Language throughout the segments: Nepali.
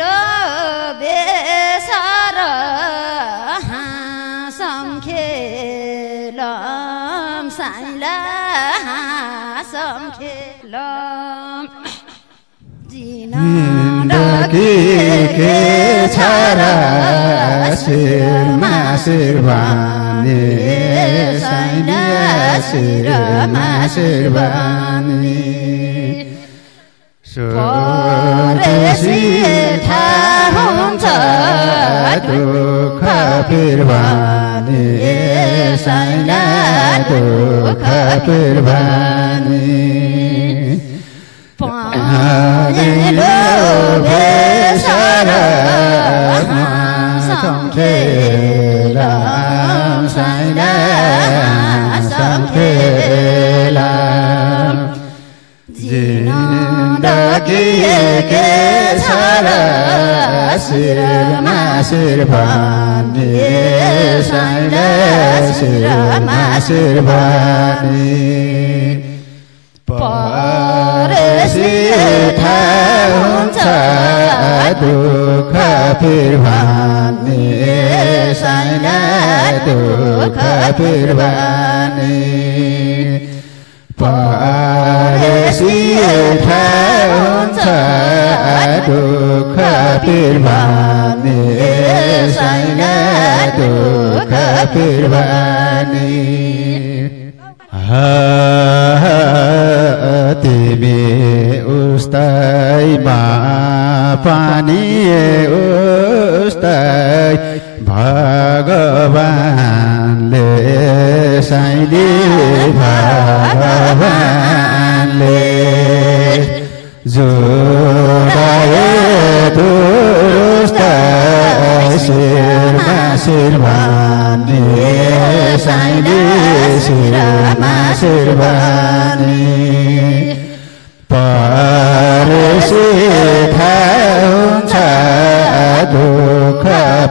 लो बेसार हाँसम खेलम साइला हाँसम खेलम जिन्दगी के छारा शिरमा शिरबानी साइला शिरमा शिरबानी परेसी थाहा हुन्छ दुःख बिरबानी साइला दुःख बिरबानी पालेलो बेसार हाँसम खेलम साइला हाँसम खेलम जिन्दगी के छारा शिरमा शिरबानी साइला शिरमा शिरबानी परेसी थाहा हुन्छ दुःख बिरबानी साइला दुःख बिरबानी परेसी थाहा हुन्छ दुःख बिरबानी साइला दुःख बिरबानी तिमी उस्तैमा पानी उस्तै भगवानले साइली भगवानले जोडाए दुरुस्तै शिरमा शिरबानी साइली शिरमा शिरबानी परेसी थाहा हुन्छ दुःख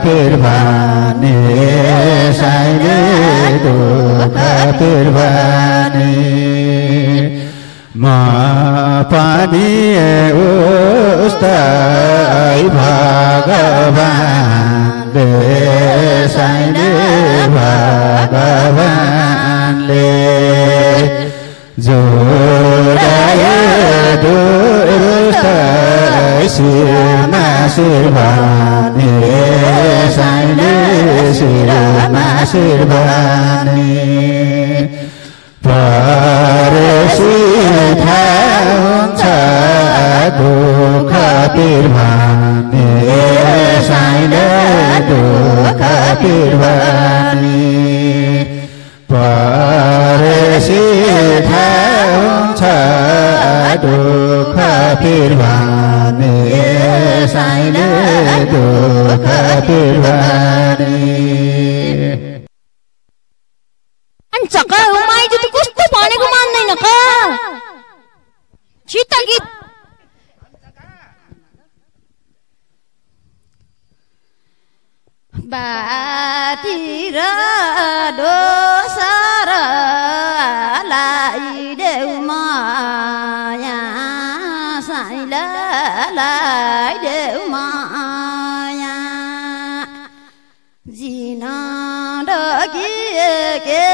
बिरबानी साइली दुःख बिरबानी म पनि उस्तै भगवानले साइली भगवानले जोडाए दुरुस्तै शिरमा शिरबानी साइली शिरमा शिरबानी परेसी थाहा हुन्छ दुःख बिरबानी साइला दुःख बिरबानी परेसी थाहा हुन्छ दुःख बिरबानी साइला दुःख बिरबानी चक्का माइजू त कस्तो भनेको मान्दैन क छिट्टा गीत बातिर दोसर लाइदेऊ माया साइला लाइदेऊ माया जिन्दगी के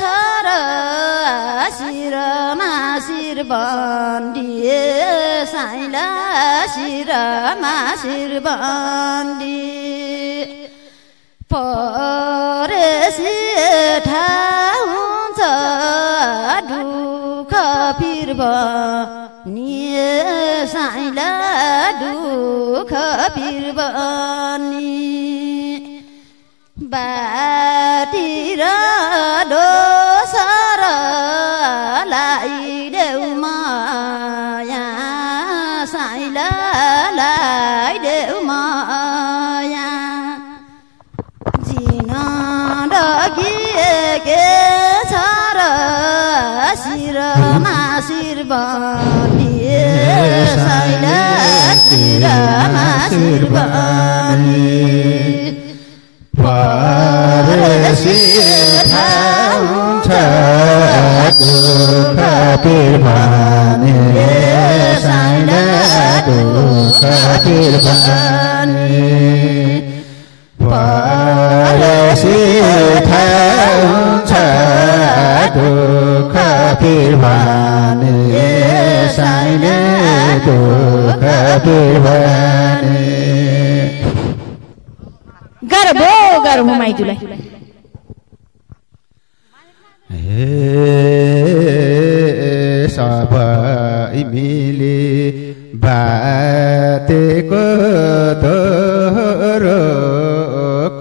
छ र शिरमा शिर बन्दिए साइला शिरमा शिर बन्दी परेसी थाहा हुन्छ दुःख बिरबानी साइला दुःख बिरबानी बातिर दोसर लाइदेऊ माया साइला लाइदेऊ माया जिन्दगी के छ र शिरमा शिर बन्दिए साइला शिरमा शिर बन्दी परेसी थाहा हुन्छ दुःख बिरबानी साइला दुःख दुःख बिरबानी परेसी थाहा हुन्छ दुःख बिरबानी साइले दुःख बिरबानी गर्भ माइजूलाई सबै मिली बातेको दोहोरो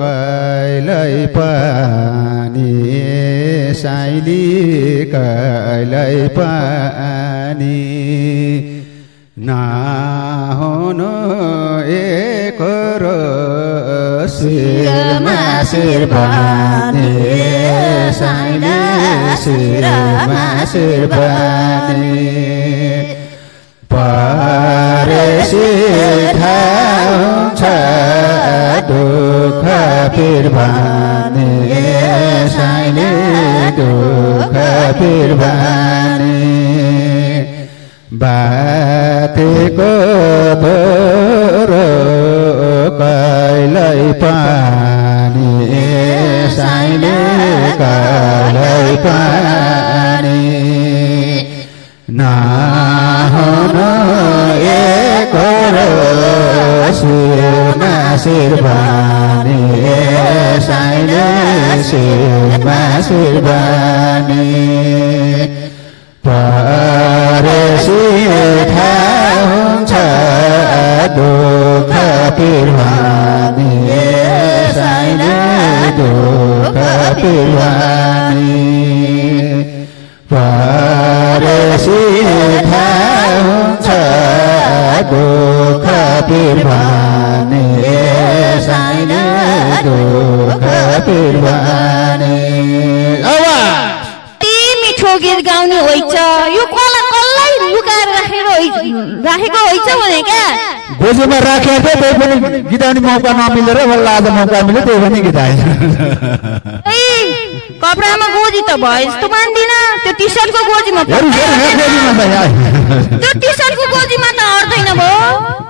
कहिल्यै पनि साइली कहिल्यै पनि नहुनु एकरो शिरमा शिर बानी साइली शिरमा शिर बानी परेसी थाहा हुन्छ दुःख बिरबानी साइली दुःख बिरबानी बातेको दोहोरो कहिल्यै पनि साइले कहिल्यै पनि नहुनु एकरो शिरमा शिर बानी साइले शिरमा शिर बानी परेसी थाहा हुन्छ दुःख बिरबानी साइले दुःख बिरबानी परेसी थाहा हुन्छ दुःख बिरबानी साइले दुःख बिरबानी गीत गाउने होइछ यो कसलाई लुकाएर राखेको होइछ भने क्या गोजीमा राखेको त्यही पनि गीत गाउने मौका नमिलेर बल्ल आज मौका मिल्यो त्यही पनि गीत आएछ कपडामा गोजी त भयो जस्तो मान्दिन त्यो टी सर्टको गोजीमा त्यो टी सर्टको गोजीमा त अट्दैन भयो